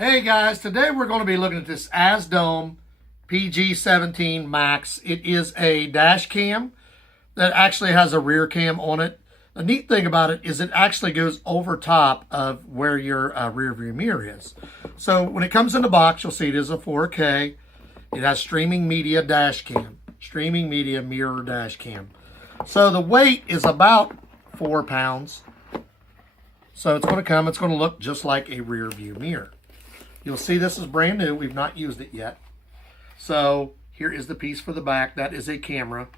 Hey guys, today we're going to be looking at this AZDOME PG17MAX. It is a dash cam that actually has a rear cam on it. The neat thing about it is it actually goes over top of where your rear view mirror is. So when it comes in the box, you'll see it is a 4K. It has streaming media dash cam, streaming media mirror dash cam. So the weight is about 4 pounds. So it's going to look just like a rear view mirror. You'll see this is brand new. We've not used it yet. So here is the piece for the back. That is a camera.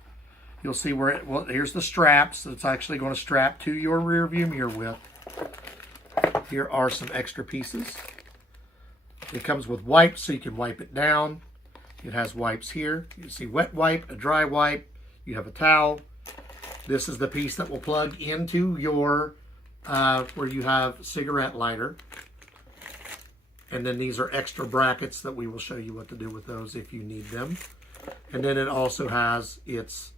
You'll see where it, well, here's the straps that it's actually going to strap to your rear view mirror with. Here are some extra pieces. It comes with wipes so you can wipe it down. It has wipes here. You see wet wipe, a dry wipe. You have a towel. This is the piece that will plug into your, where you have cigarette lighter. And then these are extra brackets that we will show you what to do with those if you need them. And then it also has its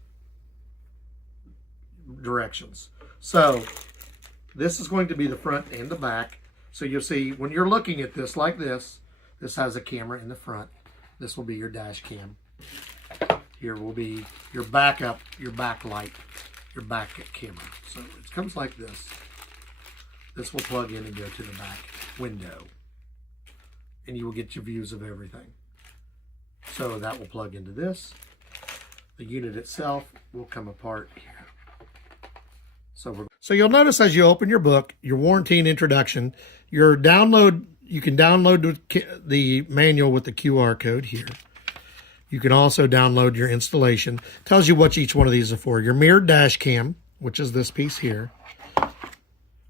directions. So this is going to be the front and the back. So you'll see when you're looking at this like this, this has a camera in the front. This will be your dash cam. Here will be your backup, your backlight, your back camera. So it comes like this. This will plug in and go to the back window, and you will get your views of everything. So that will plug into this. The unit itself will come apart here. So you'll notice as you open your book, your warranty and introduction, your download, you can download the manual with the QR code here. You can also download your installation. Tells you what each one of these are for. Your mirrored dash cam, which is this piece here.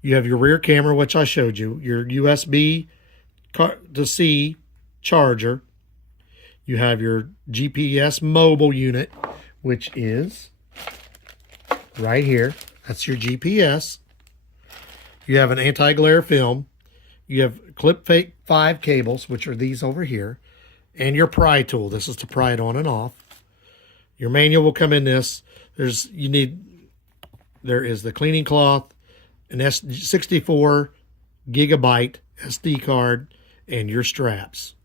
You have your rear camera, which I showed you. Your USB to C charger. You have your GPS mobile unit, which is right here. That's your GPS. You have an anti-glare film. You have clip 5 cables, which are these over here, and your pry tool. This is to pry it on and off. Your manual will come in this. There is the cleaning cloth, an 64 gigabyte SD card, and your straps.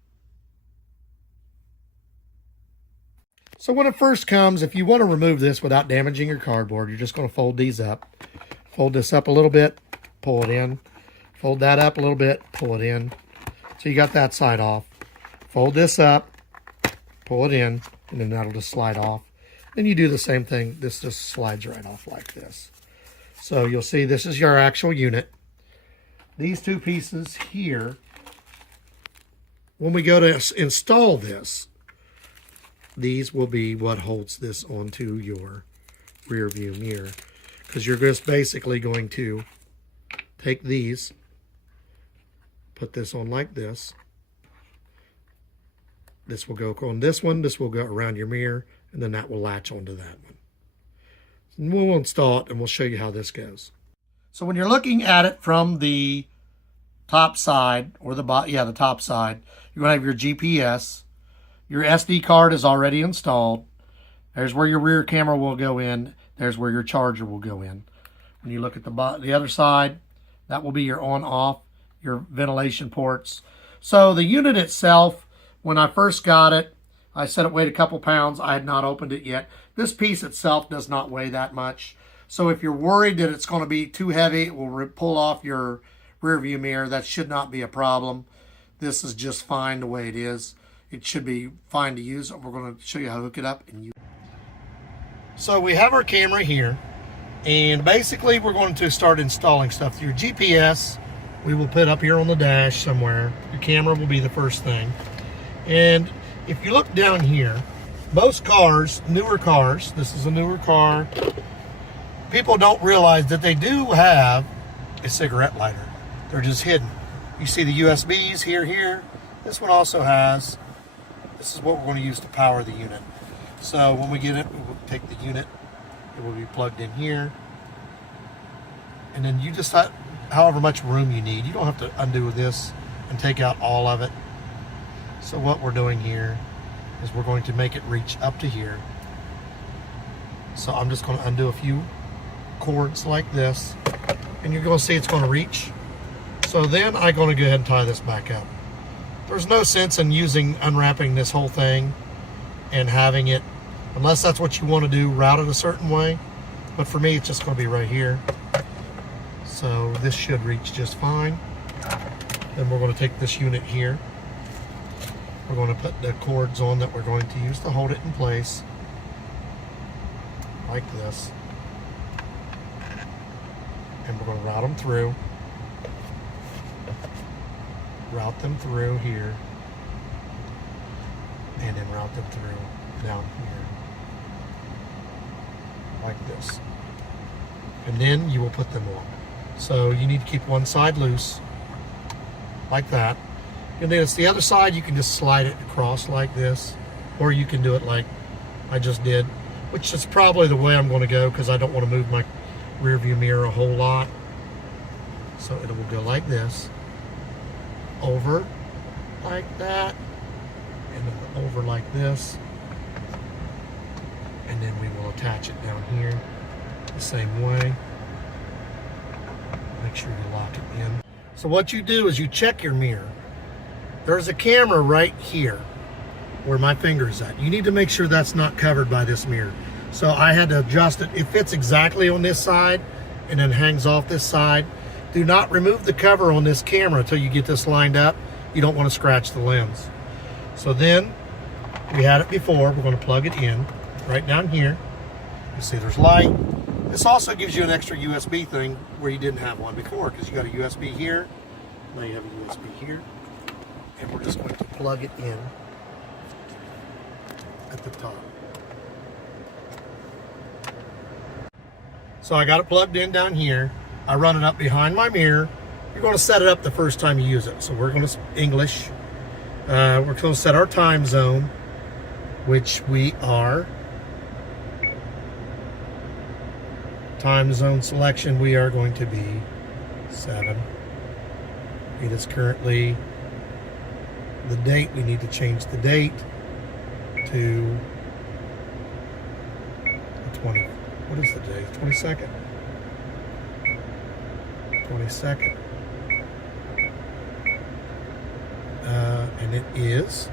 So when it first comes, if you want to remove this without damaging your cardboard, you're just going to fold these up. Fold this up a little bit, pull it in. Fold that up a little bit, pull it in. So you got that side off. Fold this up, pull it in, and then that'll just slide off. Then you do the same thing. This just slides right off like this. So you'll see this is your actual unit. These two pieces here, when we go to install this, these will be what holds this onto your rear view mirror. Because you're just basically going to take these, put this on like this. This will go on this one, this will go around your mirror, and then that will latch onto that one. And we'll install it and we'll show you how this goes. So when you're looking at it from the top side, or the top side, you're going to have your GPS. Your SD card is already installed. There's where your rear camera will go in. There's where your charger will go in. When you look at the other side, that will be your on-off, your ventilation ports. So the unit itself, when I first got it, I said it weighed a couple pounds. I had not opened it yet. This piece itself does not weigh that much. So if you're worried that it's going to be too heavy, it will pull off your rear view mirror. That should not be a problem. This is just fine the way it is. It should be fine to use. We're going to show you how to hook it up and use. So we have our camera here, and basically we're going to start installing stuff. Your GPS we will put up here on the dash somewhere. Your camera will be the first thing. And if you look down here, most cars, newer cars, this is a newer car, people don't realize that they do have a cigarette lighter. They're just hidden. You see the USBs here. This one also has, this is what we're going to use to power the unit. So when we get it, we'll take the unit, it will be plugged in here. And then you just have however much room you need. You don't have to undo this and take out all of it. So what we're doing here is we're going to make it reach up to here. So I'm just going to undo a few cords like this, and you're going to see it's going to reach. So then I'm going to go ahead and tie this back up. There's no sense in unwrapping this whole thing and having it, unless that's what you want to do, route it a certain way. But for me, it's just going to be right here. So this should reach just fine. Then we're going to take this unit here. We're going to put the cords on that we're going to use to hold it in place, like this. And we're going to route them through. Route them through here. And then route them through down here. Like this. And then you will put them on. So you need to keep one side loose, like that. And then it's the other side, you can just slide it across like this, or you can do it like I just did, which is probably the way I'm going to go because I don't want to move my rear view mirror a whole lot. So it will go like this, over like that, and then over like this, and then we will attach it down here the same way. Make sure you lock it in. So what you do is you check your mirror. There's a camera right here where my finger is at. You need to make sure that's not covered by this mirror. So I had to adjust it. It fits exactly on this side and then hangs off this side. Do not remove the cover on this camera until you get this lined up. You don't want to scratch the lens. So then, we had it before. We're going to plug it in right down here. You see there's light. This also gives you an extra USB thing where you didn't have one before, because you got a USB here. Now you have a USB here. And we're just going to plug it in at the top. So I got it plugged in down here. I run it up behind my mirror. You're going to set it up the first time you use it. So we're going to English. We're going to set our time zone, which we are. Time zone selection, we are going to be 7. It is currently the date. We need to change the date to the 20. What is the date? 22nd. 22nd. And it is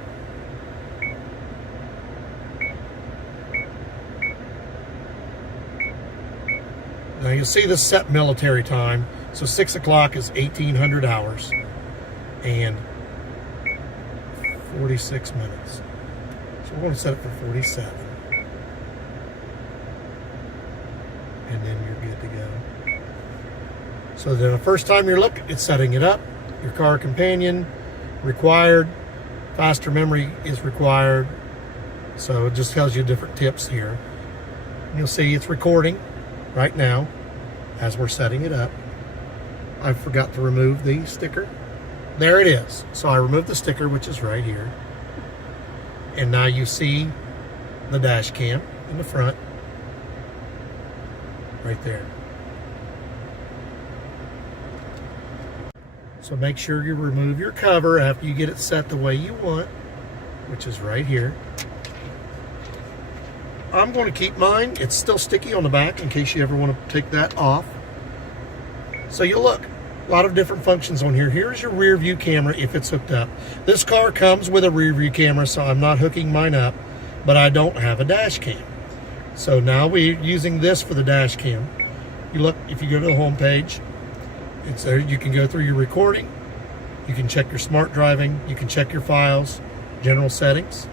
now you'll see this set military time. So 6 o'clock is 1800 hours and 46 minutes. So we're going to set it for 47. And then you're good to go. So then the first time you're looking, it's setting it up. Your car companion required. Faster memory is required. So it just tells you different tips here. And you'll see it's recording right now as we're setting it up. I forgot to remove the sticker. There it is. So I removed the sticker, which is right here. And now you see the dash cam in the front. Right there. So make sure you remove your cover after you get it set the way you want, which is right here. I'm going to keep mine. It's still sticky on the back in case you ever want to take that off. So you look, a lot of different functions on here. Here's your rear view camera if it's hooked up. This car comes with a rear view camera, so I'm not hooking mine up, but I don't have a dash cam. So now we're using this for the dash cam. You look, if you go to the home page, it's there. You can go through your recording. You can check your smart driving. You can check your files, general settings.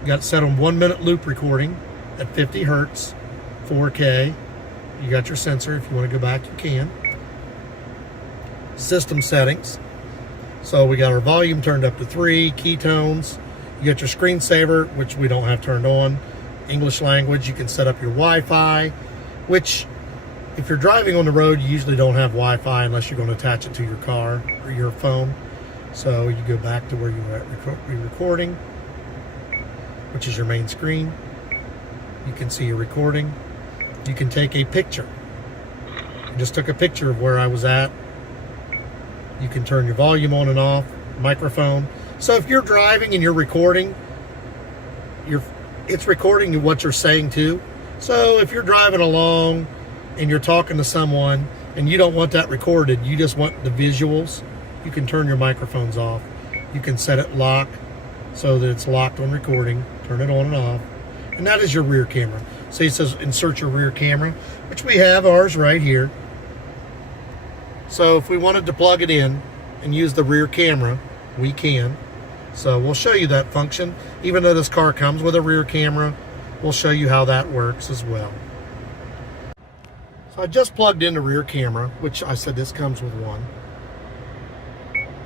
You got it set on 1 minute loop recording at 50 Hertz, 4K. You got your sensor. If you want to go back, you can. System settings. So we got our volume turned up to 3, keytones. You got your screensaver, which we don't have turned on. English language, you can set up your Wi-Fi, which if you're driving on the road, you usually don't have Wi-Fi unless you're going to attach it to your car or your phone. So you go back to where you were at recording, which is your main screen. You can see your recording. You can take a picture. I just took a picture of where I was at. You can turn your volume on and off, microphone. So if you're driving and you're recording, it's recording what you're saying too. So if you're driving along and you're talking to someone and you don't want that recorded, you just want the visuals, you can turn your microphones off. You can set it lock so that it's locked on recording. Turn it on and off. And that is your rear camera. See, it says insert your rear camera, which we have ours right here. So if we wanted to plug it in and use the rear camera, we can. So we'll show you that function. Even though this car comes with a rear camera, we'll show you how that works as well. So I just plugged in the rear camera, which I said this comes with one.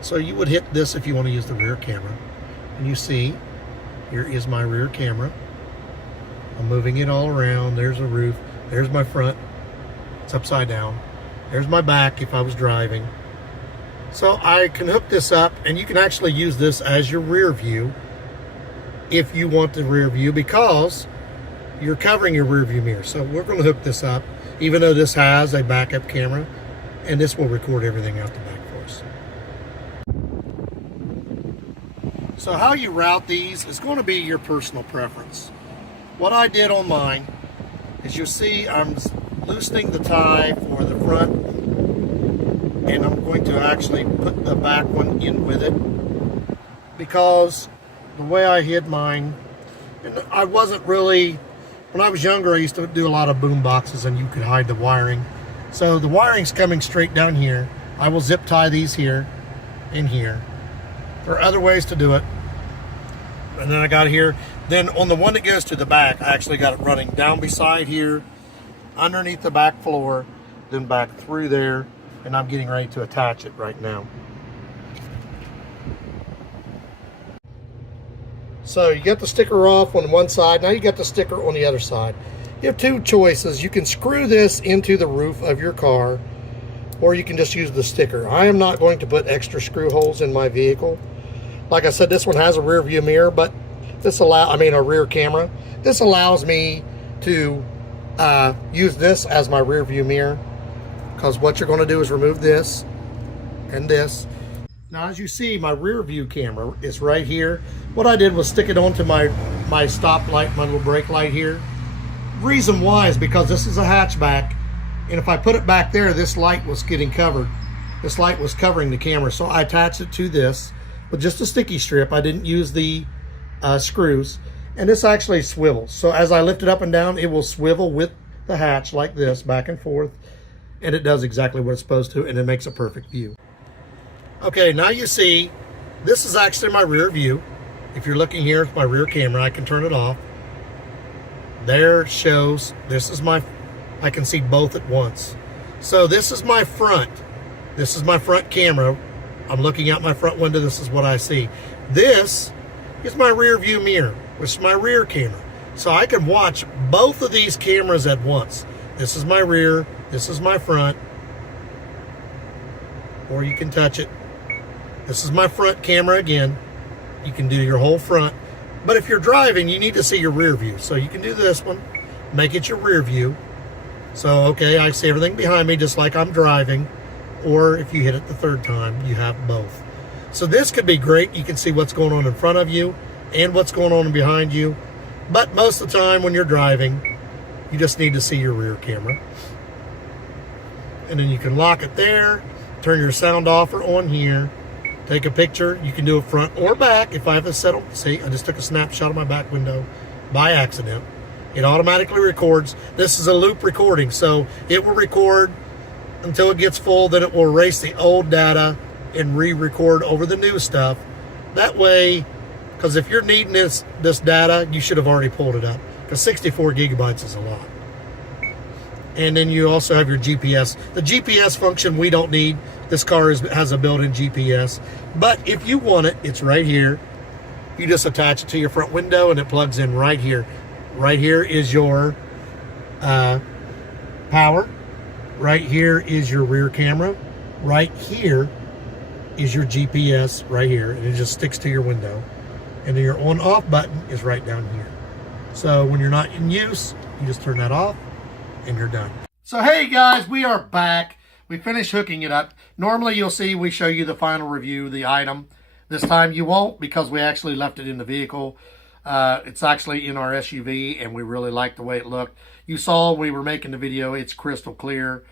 So you would hit this if you want to use the rear camera. And you see, here is my rear camera. I'm moving it all around. There's a roof. There's my front. It's upside down. There's my back if I was driving. So I can hook this up, and you can actually use this as your rear view if you want the rear view, because you're covering your rear view mirror. So we're going to hook this up, even though this has a backup camera, and this will record everything out the back for us. So how you route these is going to be your personal preference. What I did on mine is, you'll see I'm loosening the tie for the front, and I'm going to actually put the back one in with it, because the way I hid mine, and I wasn't really, when I was younger I used to do a lot of boom boxes and you could hide the wiring. So the wiring's coming straight down here. I will zip tie these here and here. There are other ways to do it. And then I got here. Then on the one that goes to the back, I actually got it running down beside here, underneath the back floor, then back through there, and I'm getting ready to attach it right now. So you get the sticker off on one side, now you got the sticker on the other side. You have two choices. You can screw this into the roof of your car, or you can just use the sticker. I am not going to put extra screw holes in my vehicle. Like I said, this one has a rear view mirror, but this a rear camera. This allows me to use this as my rear view mirror, because what you're going to do is remove this and this. Now, as you see, my rear view camera is right here. What I did was stick it onto my stop light, my little brake light here. Reason why is because this is a hatchback, and if I put it back there, this light was getting covered. This light was covering the camera, so I attached it to this with just a sticky strip. I didn't use the screws, and this actually swivels. So as I lift it up and down, it will swivel with the hatch like this, back and forth, and it does exactly what it's supposed to, and it makes a perfect view. Okay, now you see, this is actually my rear view. If you're looking here at my rear camera, I can turn it off. There it shows, this is I can see both at once. So this is my front. This is my front camera. I'm looking out my front window, this is what I see. This is my rear view mirror, which is my rear camera. So I can watch both of these cameras at once. This is my rear, this is my front, or you can touch it. This is my front camera again. You can do your whole front. But if you're driving, you need to see your rear view. So you can do this one, make it your rear view. So, okay, I see everything behind me just like I'm driving. Or if you hit it the third time, you have both. So this could be great. You can see what's going on in front of you and what's going on behind you. But most of the time when you're driving, you just need to see your rear camera. And then you can lock it there, turn your sound off or on here, take a picture. You can do it front or back. If I have it set on, see, I just took a snapshot of my back window by accident. It automatically records. This is a loop recording, so it will record until it gets full, then it will erase the old data and re-record over the new stuff. That way, because if you're needing this data, you should have already pulled it up, because 64 gigabytes is a lot. And then you also have your GPS. The GPS function we don't need. This car has a built-in GPS. But if you want it, it's right here. You just attach it to your front window and it plugs in right here. Right here is your power. Right here is your rear camera. Right here is your GPS right here. And it just sticks to your window. And then your on-off button is right down here. So when you're not in use, you just turn that off and you're done. So hey guys, we are back. We finished hooking it up. Normally you'll see we show you the final review of the item. This time you won't, because we actually left it in the vehicle. It's actually in our SUV and we really like the way it looked. You saw we were making the video, it's crystal clear.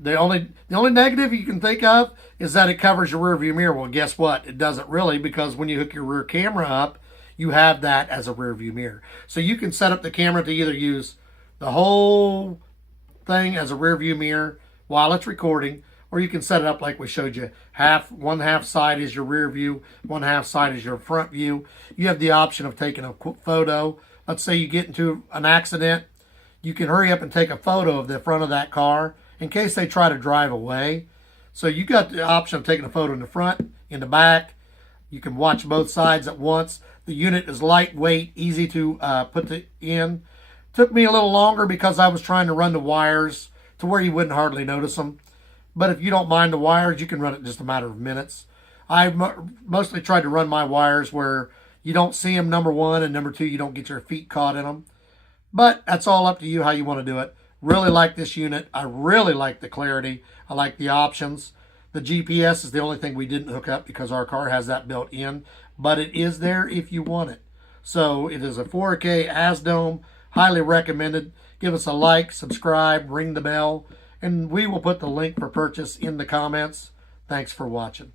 The only negative you can think of is that it covers your rear view mirror. Well, guess what? It doesn't really, because when you hook your rear camera up, you have that as a rear view mirror. So you can set up the camera to either use the whole thing as a rear view mirror while it's recording, or you can set it up like we showed you. One half side is your rear view, one half side is your front view. You have the option of taking a photo. Let's say you get into an accident, you can hurry up and take a photo of the front of that car in case they try to drive away. So you got the option of taking a photo in the front, in the back. You can watch both sides at once. The unit is lightweight, easy to put in. Took me a little longer because I was trying to run the wires to where you wouldn't hardly notice them. But if you don't mind the wires, you can run it in just a matter of minutes. I mostly tried to run my wires where you don't see them, number one, and number two, you don't get your feet caught in them. But that's all up to you how you want to do it. Really like this unit. I really like the clarity. I like the options. The GPS is the only thing we didn't hook up because our car has that built in, but it is there if you want it. So it is a 4K AZDOME, highly recommended. Give us a like, subscribe, ring the bell, and we will put the link for purchase in the comments. Thanks for watching.